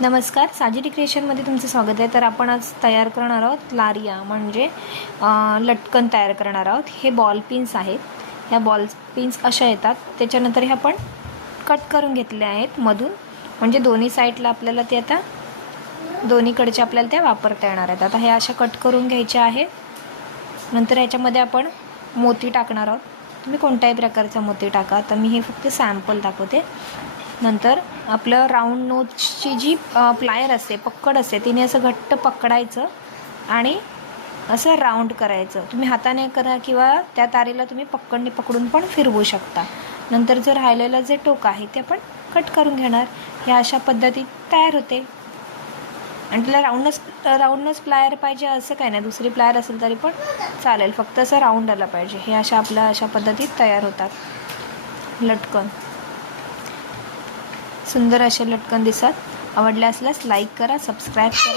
नमस्कार, साजिरी क्रिएशनमध्ये तुमचं स्वागत आहे. तर आपण आज तयार करणार आहोत लारिया म्हणजे लटकन तयार करणार आहोत. हे बॉल पिन्स आहेत. ह्या बॉल पिन्स अशा येतात. त्याच्यानंतर हे आपण कट करून घेतले आहेत मधून, म्हणजे दोन्ही साईडला आपल्याला ते आता दोन्हीकडचे आपल्याला त्या वापरता येणार आहेत. आता हे अशा कट करून घ्यायचे आहेत. नंतर ह्याच्यामध्ये आपण मोती टाकणार आहोत. तुम्ही कोणत्याही प्रकारचा मोती टाका. आता मी हे फक्त सॅम्पल दाखवते. नंतर आपलं राऊंड नोजची जी प्लायर असते, पक्कड असते, तिने असं घट्ट पकडायचं आणि असं राऊंड करायचं. तुम्ही हाताने करा किंवा त्या तारेला तुम्ही पक्कडने पकडून पण फिरवू शकता. नंतर जर राहिलेलं जे टोक आहे ते आपण कट करून घेणार. ह्या अशा पद्धतीत तयार होते. आणि तुला राऊंडच प्लायर पाहिजे असं काय नाही, दुसरी प्लायर असेल तरी पण चालेल, फक्त असं राऊंड आलं पाहिजे. हे अशा पद्धतीत तयार होतात लटकन. सुंदर असे लटकन दिसत. आवडले असल्यास लाईक करा, सबस्क्राईब करा.